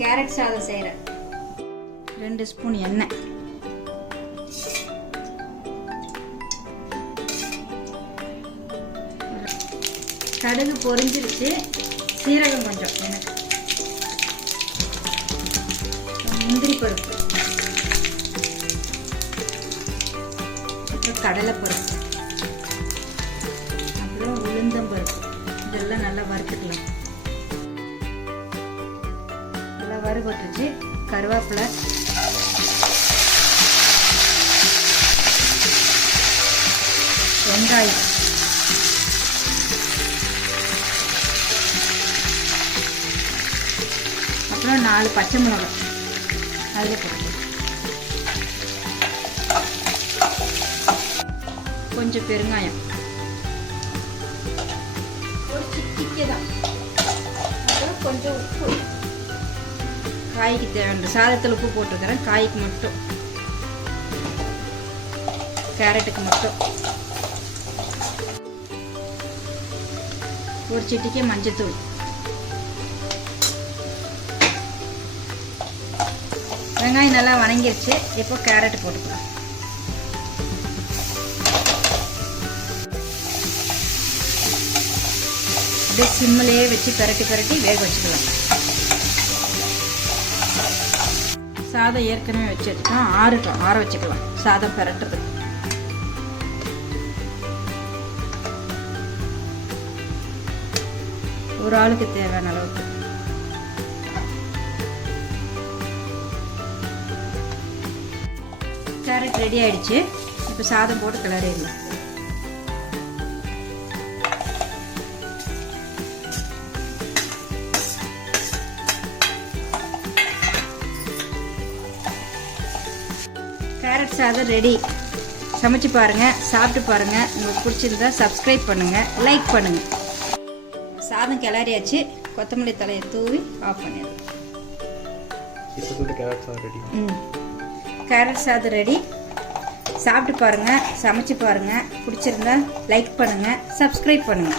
Carrot சாதம் செய்கிறேன். 2 spoon எண்ணெய், கடுகு பொரிஞ்சிருச்சு, சீரகம் கொஞ்சம், எனக்கு முந்திரி பருப்பு, அப்புறம் கடலைப்பருப்பு, அப்புறம் உளுந்தம்பருப்பு, இதெல்லாம் நல்லா வறுத்துக்கலாம். நல்லா வறுபட்டுருச்சு. கருவேப்பிலை, வெங்காயம், அப்புறம் 4 பச்சை மிளகாய் அதில் போட்டு, கொஞ்சம் பெருங்காயம், ஒரு சிட்டிக்கை தான், அப்புறம் கொஞ்சம் உப்பு. காய்க்கு தேவையான சாதத்தில் உப்பு போட்டுக்கிறேன், காய்க்கு மட்டும், கேரட்டுக்கு மட்டும். ஒரு சிட்டிக்கை மஞ்சத்தூள். வெங்காயம் நல்லா வணங்கிருச்சு. இப்போ கேரட் போட்டுக்கலாம். அப்படியே சிம்மிலேயே வச்சு பரட்டி வேக வச்சுக்கலாம். சாதம் ஏற்கனவே வச்சுருக்கோம், ஆற வச்சுக்கலாம். சாதம் பரட்டுறது ஒரு ஆளுக்கு தேவையான அளவுக்கு. கேரட் ரெடி ஆயிடுச்சு. இப்போ சாதம் போட்டு கிளறிடலாம். கேரட் சாதம் ரெடி. சமைச்சு பாருங்க, சாப்பிட்டு பாருங்க. உங்களுக்கு பிடிச்சிருந்தா சப்ஸ்கிரைப் பண்ணுங்க, லைக் பண்ணுங்க. சாதம் கிளறியாச்சு. கொத்தமல்லி தலையை தூவி ஆஃப் பண்ணிடலாம். கேரட் சாதம் ரெடி. சாப்பிட்டு பாருங்க, சமைச்சு பாருங்க. பிடிச்சிருந்தா லைக் பண்ணுங்க, சப்ஸ்கிரைப் பண்ணுங்க.